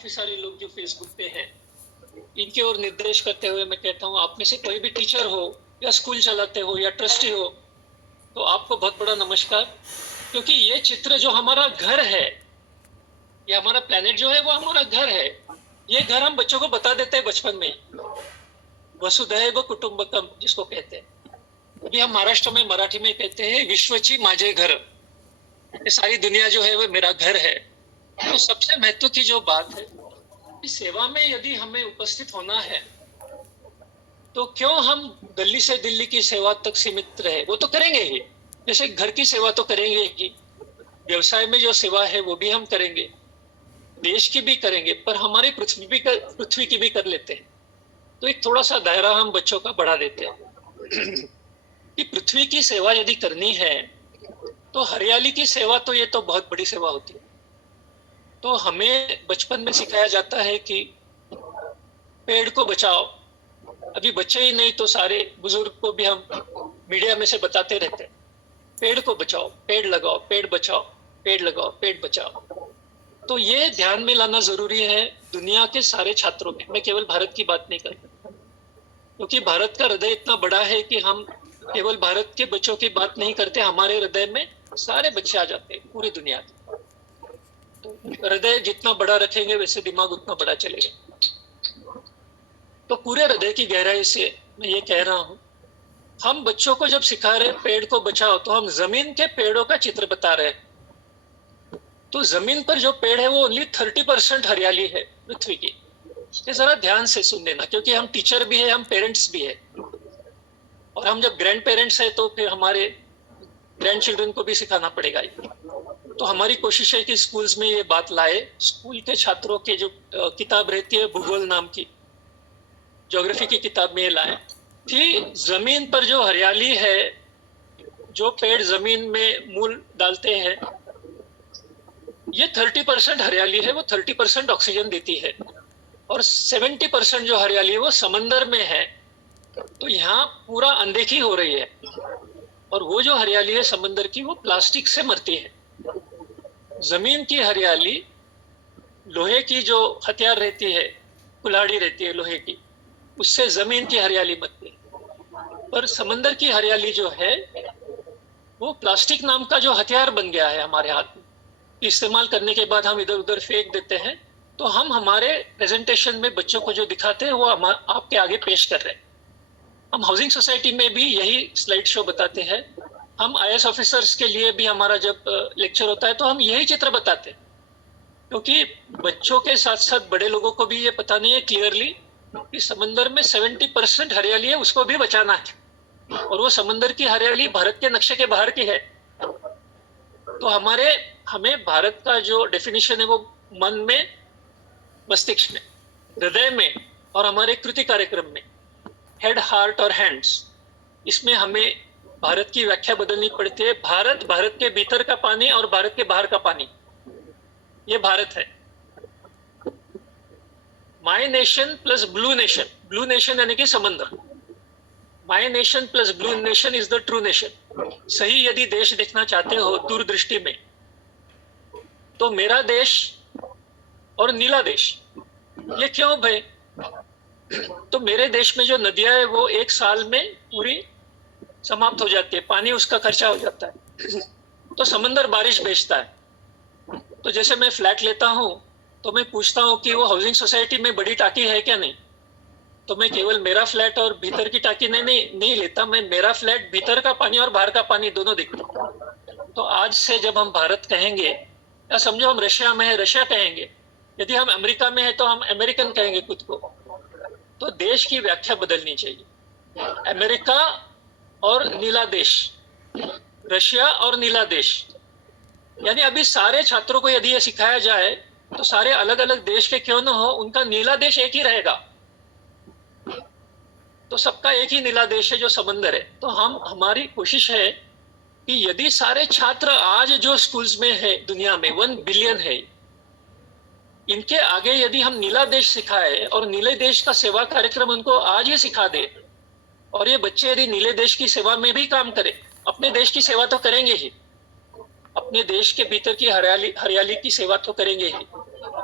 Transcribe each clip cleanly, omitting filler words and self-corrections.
काफी सारे लोग जो फेसबुक पे हैं, इनकी ओर निर्देश करते हुए मैं कहता हूँ, आप में से कोई भी टीचर हो या स्कूल चलाते हो या ट्रस्टी हो, तो आपको बहुत बड़ा नमस्कार। क्योंकि ये चित्र जो हमारा घर है, ये हमारा प्लेनेट जो है वो हमारा घर है। ये घर हम बच्चों को बता देते हैं बचपन में, वसुधैव कुटुंबकम जिसको कहते हैं। अभी हम महाराष्ट्र में मराठी में कहते हैं विश्वची माझे घर, ये सारी दुनिया जो है वो मेरा घर है। तो सबसे महत्व की जो बात है, इस सेवा में यदि हमें उपस्थित होना है, तो क्यों हम गली से दिल्ली की सेवा तक सीमित रहे? वो तो करेंगे ही, जैसे घर की सेवा तो करेंगे ही, व्यवसाय में जो सेवा है वो भी हम करेंगे, देश की भी करेंगे, पर हमारी पृथ्वी की भी कर लेते हैं। तो एक थोड़ा सा दायरा हम बच्चों का बढ़ा देते हैं कि पृथ्वी की सेवा यदि करनी है तो हरियाली की सेवा, तो ये तो बहुत बड़ी सेवा होती है। तो हमें बचपन में सिखाया जाता है कि पेड़ को बचाओ। अभी बच्चे ही नहीं तो सारे बुजुर्ग को भी हम मीडिया में से बताते रहते हैं, पेड़ को बचाओ, पेड़ लगाओ, पेड़ बचाओ, पेड़ लगाओ, पेड़ बचाओ। तो ये ध्यान में लाना जरूरी है दुनिया के सारे छात्रों में। मैं केवल भारत की बात नहीं करता, क्योंकि भारत का हृदय इतना बड़ा है कि हम केवल भारत के बच्चों की बात नहीं करते, हमारे हृदय में सारे बच्चे आ जाते हैं पूरी दुनिया के। तो हृदय जितना बड़ा रखेंगे वैसे दिमाग उतना बड़ा चलेगा। तो पूरे हृदय की गहराई से मैं ये कह रहा हूँ, हम बच्चों को जब सिखा रहे पेड़ को बचाओ, तो हम जमीन के पेड़ों का चित्र बता रहे हैं। तो जमीन पर जो पेड़ है वो ओनली 30% हरियाली है पृथ्वी की। ये जरा ध्यान से सुन लेना, क्योंकि हम टीचर भी है, हम पेरेंट्स भी है, और हम जब ग्रैंड पेरेंट्स है तो फिर हमारे ग्रैंड चिल्ड्रन को भी सिखाना पड़ेगा। तो हमारी कोशिश है कि स्कूल्स में ये बात लाए। स्कूल के छात्रों के जो किताब रहती है भूगोल नाम की, ज्योग्राफी की किताब में ये लाए कि जमीन पर जो हरियाली है, जो पेड़ जमीन में मूल डालते हैं, ये 30% हरियाली है, वो 30% ऑक्सीजन देती है, और 70% जो हरियाली है वो समंदर में है। तो यहाँ पूरा अनदेखी हो रही है, और वो जो हरियाली है समंदर की, वो प्लास्टिक से मरती है। जमीन की हरियाली, लोहे की जो हथियार रहती है, कुल्हाड़ी रहती है लोहे की, उससे जमीन की हरियाली मरती है। पर समंदर की हरियाली जो है वो प्लास्टिक नाम का जो हथियार बन गया है हमारे हाथ में, इस्तेमाल करने के बाद हम इधर उधर फेंक देते हैं। तो हम हमारे प्रेजेंटेशन में बच्चों को जो दिखाते हैं वो आपके आगे पेश कर रहे हैं। हम हाउसिंग सोसाइटी में भी यही स्लाइड शो बताते हैं। हम आईएएस ऑफिसर्स के लिए भी हमारा जब लेक्चर होता है तो हम यही चित्र बताते हैं, क्योंकि बच्चों के साथ साथ बड़े लोगों को भी ये पता नहीं है क्लियरली कि समंदर में 70% हरियाली है, उसको भी बचाना है, और वो समंदर की हरियाली भारत के नक्शे के बाहर की है। तो हमें भारत का जो डेफिनेशन है वो मन में, मस्तिष्क में, हृदय में, और हमारे कृति कार्यक्रम में, हेड, हार्ट और हैंड्स, इसमें हमें भारत की व्याख्या बदलनी पड़ती है। भारत के भीतर का पानी और भारत के बाहर का पानी, ये भारत है। My nation plus blue nation, blue nation यानी कि समंदर, my nation plus blue nation is the true nation. सही यदि देश देखना चाहते हो दूरदृष्टि में, तो मेरा देश और नीला देश, ये क्यों भाई? तो मेरे देश में जो नदियां है वो एक साल में पूरी समाप्त हो जाती है, पानी उसका खर्चा हो जाता है। तो समंदर बारिश भेजता है। तो जैसे मैं फ्लैट लेता हूं तो मैं पूछता हूं कि वो हाउसिंग सोसाइटी में बड़ी टाकी है क्या? नहीं। तो मैं केवल मेरा फ्लैट और भीतर की टाकी नहीं लेता, मैं मेरा फ्लैट, भीतर का पानी और बाहर का पानी दोनों देखता हूं। तो आज से जब हम भारत कहेंगे, या समझो हम रशिया में है, रशिया कहेंगे, यदि हम अमेरिका में है तो हम अमेरिकन कहेंगे खुद को। तो देश की व्याख्या बदलनी चाहिए। अमेरिका और नीला देश, रशिया और नीला देश, यानी अभी सारे छात्रों को यदि ये सिखाया जाए तो सारे अलग अलग देश के क्यों ना हो, उनका नीला देश एक ही रहेगा। तो सबका एक ही नीला देश है जो समंदर है। तो हमारी कोशिश है कि यदि सारे छात्र आज जो स्कूल्स में है दुनिया में 1 बिलियन है, इनके आगे यदि हम नीला देश सिखाए और नीले देश का सेवा कार्यक्रम उनको आज ही सिखा दे, और ये बच्चे यदि नीले देश की सेवा में भी काम करें, अपने देश की सेवा तो करेंगे ही, अपने देश के भीतर की हरियाली की सेवा तो करेंगे ही,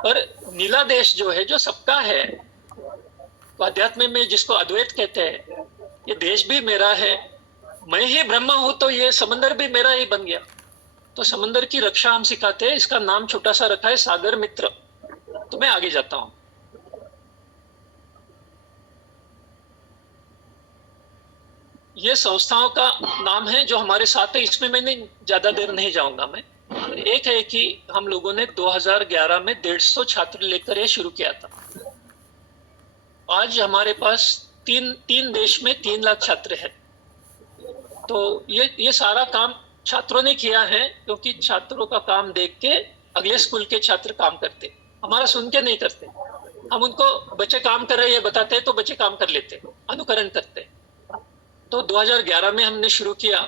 पर नीला देश जो है, जो सबका है, तो अध्यात्म में जिसको अद्वैत कहते हैं, ये देश भी मेरा है, मैं ही ब्रह्म हूं, तो ये समंदर भी मेरा ही बन गया। तो समंदर की रक्षा हम सिखाते हैं। इसका नाम छोटा सा रखा है सागर मित्र। तो मैं आगे जाता हूं। ये संस्थाओं का नाम है जो हमारे साथ है, इसमें मैंने ज्यादा देर नहीं जाऊंगा मैं। एक है कि हम लोगों ने 2011 में 150 छात्र लेकर ये शुरू किया था। आज हमारे पास तीन देश में 3 लाख छात्र हैं। तो ये सारा काम छात्रों ने किया है, क्योंकि छात्रों का काम देख के अगले स्कूल के छात्र काम करते, हमारा सुन के नहीं करते। हम उनको बच्चे काम कर रहे हैं बताते हैं तो बच्चे काम कर लेते, अनुकरण करते। तो 2011 में हमने शुरू किया।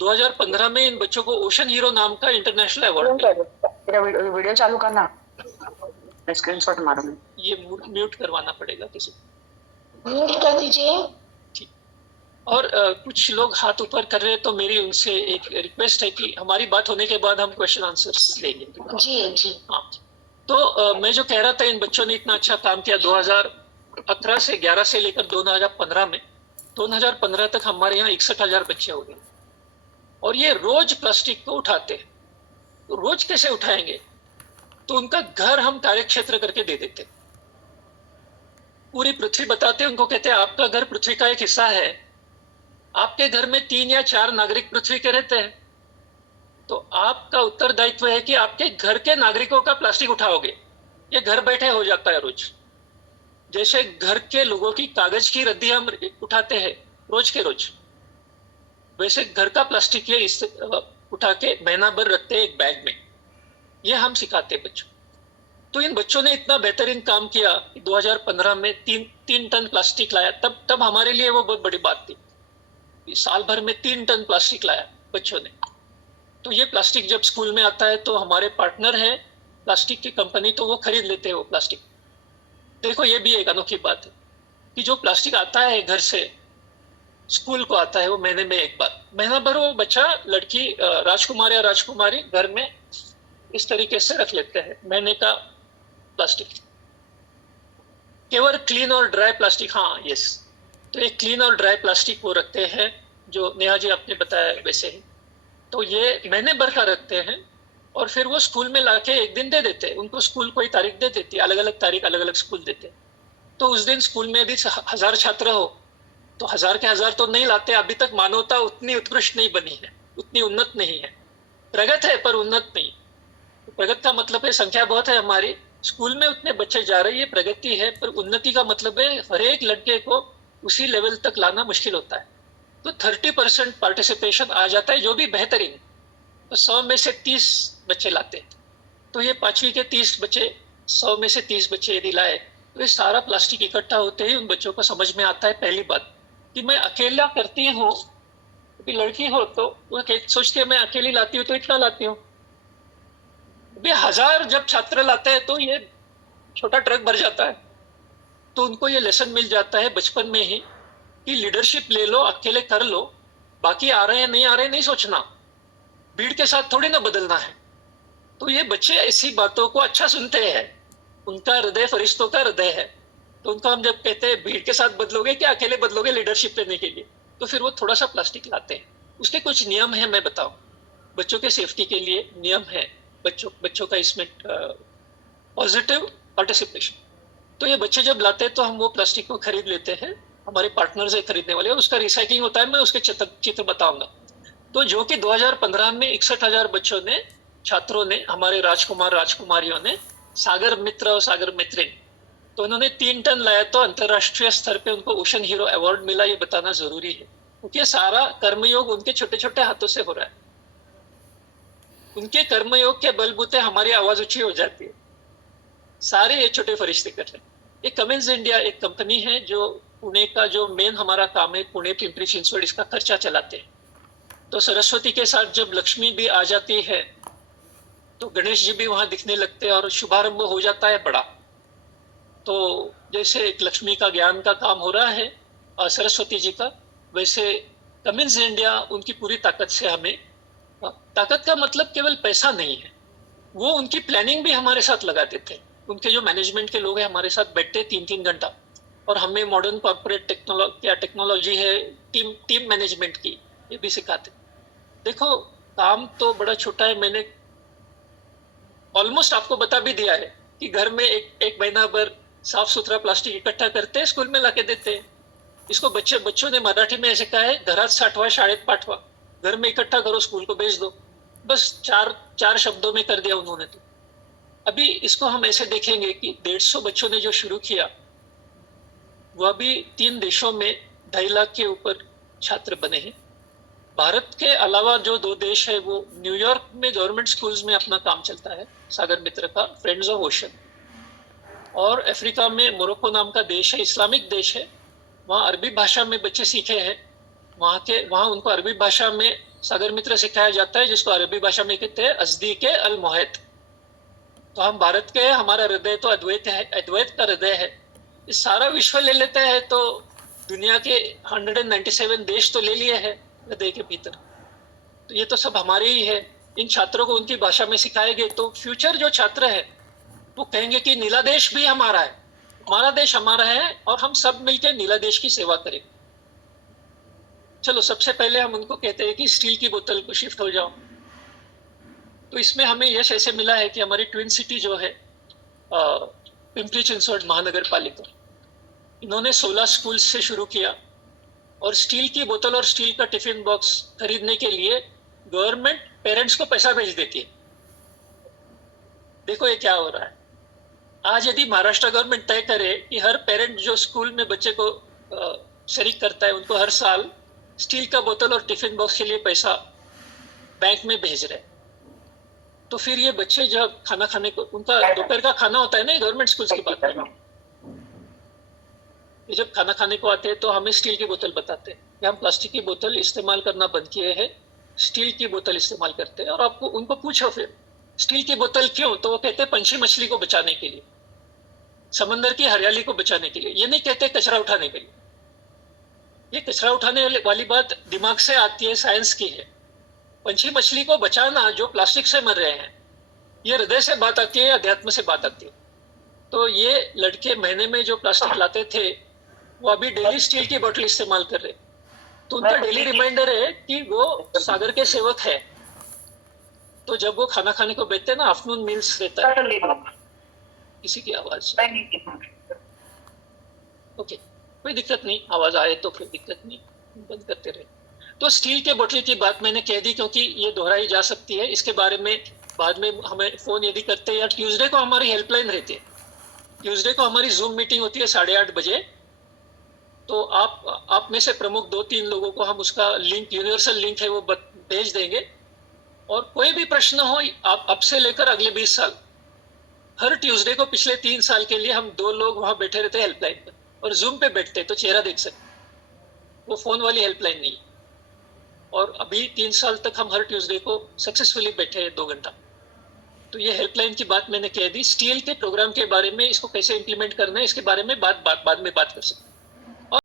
2015 में इन बच्चों को ओशन हीरो नाम का इंटरनेशनल अवार्ड मिला। वीडियो चालू करना, स्क्रीनशॉट मारूंगा। ये म्यूट करवाना पड़ेगा किसी को। म्यूट कर दीजिए। ठीक। और कुछ लोग हाथ ऊपर कर रहे हैं, तो मेरी उनसे एक रिक्वेस्ट है कि हमारी बात होने के बाद हम क्वेश्चन आंसर्स लेंगे। जी। हाँ। तो मैं जो कह रहा था, इन बच्चों ने इतना अच्छा काम किया 2018 से 11 से लेकर 2015 में। 2015 तक हमारे यहाँ 61,000 बच्चे हो गए। और ये रोज प्लास्टिक को उठाते हैं। तो रोज कैसे उठाएंगे? तो उनका घर हम कार्यक्षेत्र करके दे देते। पूरी पृथ्वी बताते, उनको कहते हैं आपका घर पृथ्वी का एक हिस्सा है। आपके घर में 3 या 4 नागरिक पृथ्वी के रहते हैं, तो आपका उत्तरदायित्व है कि आपके घर के नागरिकों का प्लास्टिक उठाओगे। ये घर बैठे हो जाता है रोज। जैसे घर के लोगों की कागज की रद्दी हम उठाते हैं रोज के रोज, वैसे घर का प्लास्टिक ये उठा के महीना भर रखते हैं एक बैग में। ये हम सिखाते हैं बच्चों। तो इन बच्चों ने इतना बेहतरीन काम किया कि 2015 में 3 टन प्लास्टिक लाया। तब हमारे लिए वो बहुत बड़ी बात थी। साल भर में 3 टन प्लास्टिक लाया बच्चों ने। तो ये प्लास्टिक जब स्कूल में आता है तो हमारे पार्टनर है प्लास्टिक की कंपनी, तो वो खरीद लेते हैं वो प्लास्टिक। देखो, ये भी एक अनोखी बात है कि जो प्लास्टिक आता है घर से स्कूल को आता है, वो महीने में एक बार, महीना भर वो बच्चा, लड़की, राजकुमार या राजकुमारी घर में इस तरीके से रख लेते हैं महीने का प्लास्टिक। केवल क्लीन और ड्राई प्लास्टिक, हाँ यस, तो एक क्लीन और ड्राई प्लास्टिक वो रखते हैं जो नेहा जी आपने बताया वैसे ही। तो ये महीने भर का रखते हैं और फिर वो स्कूल में लाके एक दिन दे देते हैं। उनको स्कूल कोई तारीख दे देती है, अलग अलग तारीख अलग अलग स्कूल देते। तो उस दिन स्कूल में यदि 1000 छात्र हो तो 1000 के 1000 तो नहीं लाते। अभी तक मानवता उतनी उत्कृष्ट नहीं बनी है, उतनी उन्नत नहीं है। प्रगत है पर उन्नत नहीं। प्रगत का मतलब है संख्या बहुत है हमारी, स्कूल में उतने बच्चे जा रहे हैं, ये प्रगति है। पर उन्नति का मतलब है हर एक लड़के को उसी लेवल तक लाना मुश्किल होता है। तो 30% पार्टिसिपेशन आ जाता है, जो भी बेहतरीन। तो 100 में से 30 बच्चे लाते हैं। तो ये 5वीं के 30 बच्चे, 100 में से 30 बच्चे यदि लाए, तो ये सारा प्लास्टिक इकट्ठा होते ही उन बच्चों को समझ में आता है पहली बात कि मैं अकेला करती हूँ। क्योंकि लड़की हो तो वो सोचती है मैं अकेली लाती हूँ तो इतना लाती हूँ। 1000 जब छात्र लाते हैं तो ये छोटा ट्रक भर जाता है। तो उनको ये लेसन मिल जाता है बचपन में ही कि लीडरशिप ले लो, अकेले कर लो, बाकी आ रहे हैं नहीं आ रहे नहीं सोचना, भीड़ के साथ थोड़ी ना बदलना है। तो ये बच्चे ऐसी बातों को अच्छा सुनते हैं। उनका हृदय फरिश्तों का हृदय है। तो उनको हम जब कहते हैं भीड़ के साथ बदलोगे क्या अकेले बदलोगे लीडरशिप लेने के लिए, तो फिर वो थोड़ा सा प्लास्टिक लाते हैं। उसके कुछ नियम है, मैं बताऊं। बच्चों के सेफ्टी के लिए नियम है, बच्चों का इसमें पॉजिटिव पार्टिसिपेशन। तो ये बच्चे जब लाते हैं तो हम वो प्लास्टिक को खरीद लेते हैं, हमारे पार्टनर से खरीदने वाले, और उसका रिसाइकलिंग होता है। मैं उसके चित्र बताऊंगा। तो जो कि 2015 में 61,000 बच्चों ने, छात्रों ने, हमारे राजकुमार राजकुमारियों ने, सागर मित्र और सागर मित्रिन, तो उन्होंने 3 टन लाया। तो अंतरराष्ट्रीय स्तर पे उनको ओशन हीरो अवार्ड मिला। ये बताना जरूरी है क्योंकि सारा कर्मयोग उनके छोटे छोटे हाथों से हो रहा है। उनके कर्मयोग के बलबूते हमारी आवाज ऊंची हो जाती है। सारे ये छोटे फरिश्ते कर रहे हैं। ये कमिंस इंडिया एक कंपनी है जो पुणे का, जो मेन हमारा काम है, पुणे पिंपरी चिंचवड़, इसका खर्चा चलाते हैं। तो सरस्वती के साथ जब लक्ष्मी भी आ जाती है तो गणेश जी भी वहां दिखने लगते हैं और शुभारंभ हो जाता है बड़ा। तो जैसे एक लक्ष्मी का ज्ञान का काम हो रहा है और सरस्वती जी का, वैसे कमिंस इंडिया उनकी पूरी ताकत से हमें, ताकत का मतलब केवल पैसा नहीं है, वो उनकी प्लानिंग भी हमारे साथ लगाते थे। उनके जो मैनेजमेंट के लोग हैं हमारे साथ बैठते 3-3 घंटा, और हमें मॉडर्न कॉर्पोरेट टेक्नोलॉजी है, टीम मैनेजमेंट की, ये भी सिखाते। देखो काम तो बड़ा छोटा है, मैंने ऑलमोस्ट आपको बता भी दिया है कि घर में एक महीना भर साफ सुथरा प्लास्टिक इकट्ठा करते, स्कूल में लाके देते। इसको बच्चों ने मराठी में ऐसे कहा है, घरात साठवा शाळेत पाठवा, घर में इकट्ठा करो स्कूल को भेज दो। बस चार शब्दों में कर दिया उन्होंने। तो अभी इसको हम ऐसे देखेंगे कि 150 बच्चों ने जो शुरू किया, वह भी 3 देशों में 2.5 लाख के ऊपर छात्र बने हैं। भारत के अलावा जो 2 देश है, वो न्यूयॉर्क में गवर्नमेंट स्कूल्स में अपना काम चलता है, सागर मित्र का, फ्रेंड्स ऑफ ओशन। और अफ्रीका में मोरक्को नाम का देश है, इस्लामिक देश है, वहाँ अरबी भाषा में बच्चे सीखे हैं। वहाँ उनको अरबी भाषा में सागर मित्र सिखाया जाता है, जिसको अरबी भाषा में कहते हैं अज़दीक अल मोहत। तो हम भारत के, हमारा हृदय तो अद्वैत है, अद्वैत का हृदय है। इस सारा विश्व ले लेते हैं तो दुनिया के 197 देश तो ले लिए हैं हृदय के भीतर। तो ये तो सब हमारे ही है। इन छात्रों को उनकी भाषा में सिखाएंगे तो फ्यूचर जो छात्र है वो कहेंगे कि नीला देश भी हमारा है, हमारा देश हमारा है, और हम सब मिलकर नीला देश की सेवा करें। चलो सबसे पहले हम उनको कहते हैं कि स्टील की बोतल को शिफ्ट हो जाओ। तो इसमें हमें यश ऐसे मिला है कि हमारी ट्विन सिटी जो है, पिंपरी चिंचवड महानगर पालिका, इन्होंने 16 स्कूल से शुरू किया, और स्टील की बोतल और स्टील का टिफिन बॉक्स खरीदने के लिए गवर्नमेंट पेरेंट्स को पैसा भेज देती है। देखो ये क्या हो रहा है। आज यदि महाराष्ट्र गवर्नमेंट तय करे कि हर पेरेंट जो स्कूल में बच्चे को शरीक करता है, उनको हर साल स्टील का बोतल और टिफिन बॉक्स के लिए पैसा बैंक में भेज रहे, तो फिर ये बच्चे जब खाना खाने को, उनका दोपहर का खाना होता है ना, गवर्नमेंट स्कूल की बात है, ये जब खाना खाने को आते हैं तो हमें स्टील की बोतल बताते हैं कि हम प्लास्टिक की बोतल इस्तेमाल करना बंद किए हैं, स्टील की बोतल इस्तेमाल करते हैं। और आपको उनको पूछो फिर स्टील की बोतल क्यों, तो वो कहते हैं पंछी मछली को बचाने के लिए, समंदर की हरियाली को बचाने के लिए। ये नहीं कहते कचरा उठाने के लिए। ये कचरा उठाने वाली बात दिमाग से आती है, साइंस की है। पंछी मछली को बचाना जो प्लास्टिक से मर रहे हैं, ये हृदय से बात आती है, अध्यात्म से बात आती है। तो ये लड़के महीने में जो प्लास्टिक लाते थे, वो अभी डेली स्टील की बोतल इस्तेमाल कर रहे। तो उनका डेली रिमाइंडर है कि वो सागर के सेवक है। तो जब वो खाना खाने को बैठते हैं ना, आफ्टरनून मील्स रहता है, किसी की आवाज, ओके कोई दिक्कत नहीं, आवाज आए तो फिर दिक्कत नहीं, बंद करते रहे। तो स्टील के बोतल की बात मैंने कह दी क्योंकि ये दोहराई जा सकती है। इसके बारे में बाद में हमें फोन यदि करते हैं, या ट्यूसडे को हमारी हेल्पलाइन रहती है, ट्यूसडे को हमारी जूम मीटिंग होती है 8:30 बजे। तो आप में से प्रमुख 2-3 लोगों को हम उसका लिंक, यूनिवर्सल लिंक है वो भेज देंगे। और कोई भी प्रश्न हो, आप अब से लेकर अगले 20 साल, हर ट्यूसडे को पिछले 3 साल के लिए हम 2 लोग वहां बैठे रहते हैं हेल्पलाइन पर, और जूम पे बैठते तो चेहरा देख सकते, वो फोन वाली हेल्पलाइन नहीं। और अभी 3 साल तक हम हर ट्यूसडे को सक्सेसफुली बैठे हैं 2 घंटा। तो ये हेल्पलाइन की बात मैंने कह दी। स्टील के प्रोग्राम के बारे में, इसको कैसे इंप्लीमेंट करना है, इसके बारे में बाद में बात कर सकते हैं।